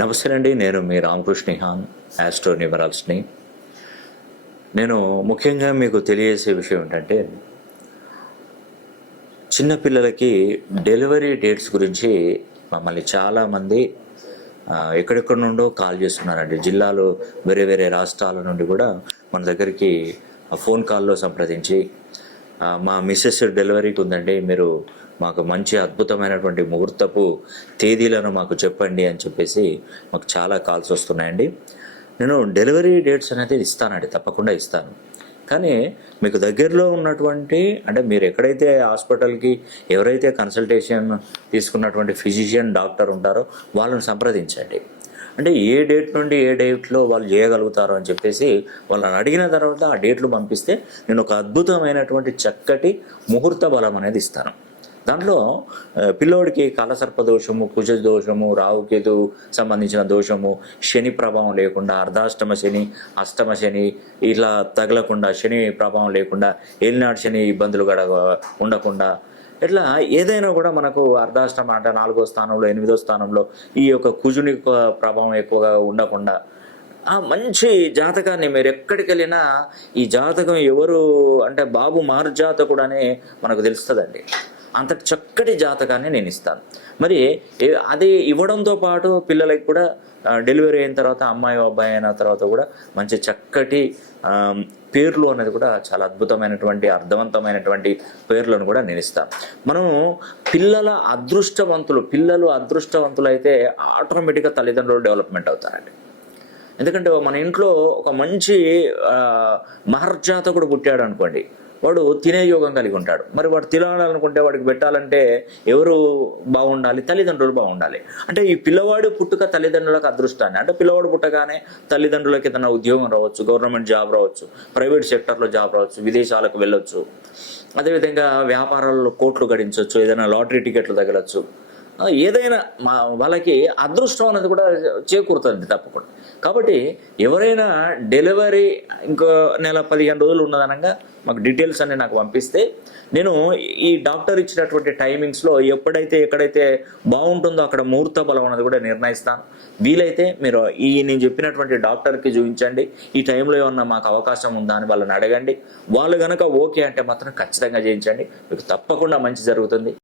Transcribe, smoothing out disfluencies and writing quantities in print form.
నమస్తే అండి. నేను మీ రామకృష్ణిహాన్, ఆస్ట్రో న్యూమరాలజిస్ట్‌ని. నేను ముఖ్యంగా మీకు తెలియజేసే విషయం ఏంటంటే, చిన్న పిల్లలకి డెలివరీ డేట్స్ గురించి మమ్మల్ని చాలామంది ఎక్కడెక్కడి నుండో కాల్ చేస్తున్నారండి. జిల్లాలో వేరే వేరే రాష్ట్రాల నుండి కూడా మన దగ్గరికి ఫోన్ కాల్‌లో సంప్రదించి, మా మిసెస్ డెలివరీకి ఉందండి, మీరు మాకు మంచి అద్భుతమైనటువంటి ముహూర్తపు తేదీలను మాకు చెప్పండి అని చెప్పేసి మాకు చాలా కాల్స్ వస్తున్నాయండి. నేను డెలివరీ డేట్స్ అనేది ఇస్తానండి, తప్పకుండా ఇస్తాను. కానీ మీకు దగ్గరలో ఉన్నటువంటి, అంటే మీరు ఎక్కడైతే హాస్పిటల్కి ఎవరైతే కన్సల్టేషన్ తీసుకున్నటువంటి ఫిజిషియన్ డాక్టర్ ఉంటారో వాళ్ళని సంప్రదించండి. అంటే ఏ డేట్ నుండి ఏ డేట్లో వాళ్ళు చేయగలుగుతారు అని చెప్పేసి వాళ్ళని అడిగిన తర్వాత ఆ డేట్లు పంపిస్తే నేను ఒక అద్భుతమైనటువంటి చక్కటి ముహూర్త బలం అనేది ఇస్తాను. దాంట్లో పిల్లోడికి కాలసర్ప దోషము, కుజ దోషము, రాహుకేతు సంబంధించిన దోషము, శని ప్రభావం లేకుండా, అర్ధాష్టమ శని, అష్టమ శని ఇలా తగలకుండా, శని ప్రభావం లేకుండా, ఏలినాడు శని ఇబ్బందులు ఉండకుండా, ఇట్లా ఏదైనా కూడా మనకు అర్ధాష్టమ అంటే 4వ స్థానంలో, 8వ స్థానంలో ఈ యొక్క కుజుని ప్రభావం ఎక్కువగా ఉండకుండా మంచి జాతకాన్ని మీరు ఎక్కడికి వెళ్ళినా ఈ జాతకం ఎవరు అంటే బాబు మారుజాతకుడు అని మనకు తెలుస్తుందండి. అంత చక్కటి జాతకాన్ని నేను ఇస్తాను. మరి అది ఇవ్వడంతో పాటు పిల్లలకి కూడా డెలివరీ అయిన తర్వాత, అమ్మాయి అబ్బాయి అయిన తర్వాత కూడా మంచి చక్కటి పేర్లు అనేది కూడా చాలా అద్భుతమైనటువంటి అర్థవంతమైనటువంటి పేర్లను కూడా నేను ఇస్తాను. మనం పిల్లలు అదృష్టవంతులు అయితే ఆటోమేటిక్గా తల్లిదండ్రులు డెవలప్మెంట్ అవుతారండి. ఎందుకంటే మన ఇంట్లో ఒక మంచి మహర్జాతకుడు పుట్టాడు అనుకోండి, వాడు తినే యోగం కలిగి ఉంటాడు. మరి వాడు తినాలనుకుంటే వాడికి పెట్టాలంటే ఎవరు బాగుండాలి? తల్లిదండ్రులు బాగుండాలి. అంటే ఈ పిల్లవాడు పుట్టుక తల్లిదండ్రులకు అదృష్టాన్ని, అంటే పిల్లవాడు పుట్టగానే తల్లిదండ్రులకి ఏదైనా ఉద్యోగం రావచ్చు, గవర్నమెంట్ జాబ్ రావచ్చు, ప్రైవేట్ సెక్టర్లో జాబ్ రావచ్చు, విదేశాలకు వెళ్ళొచ్చు, అదేవిధంగా వ్యాపారాల్లో కోట్లు గడించవచ్చు, ఏదైనా లాటరీ టికెట్లు తగలచ్చు, ఏదైనా వాళ్ళకి అదృష్టం అనేది కూడా చేకూరుతుంది తప్పకుండా. కాబట్టి ఎవరైనా డెలివరీ ఇంకో నెల 15 రోజులు ఉన్నదనగా మాకు డీటెయిల్స్ అన్ని నాకు పంపిస్తే నేను ఈ డాక్టర్ ఇచ్చినటువంటి టైమింగ్స్లో ఎక్కడైతే బాగుంటుందో అక్కడ ముహూర్త బలం అనేది కూడా నిర్ణయిస్తాను. వీలైతే మీరు నేను చెప్పినటువంటి డాక్టర్కి చూపించండి, ఈ టైంలో ఏమన్నా మాకు అవకాశం ఉందా అని వాళ్ళని అడగండి. వాళ్ళు కనుక ఓకే అంటే మాత్రం ఖచ్చితంగా చేయించండి, మీకు తప్పకుండా మంచి జరుగుతుంది.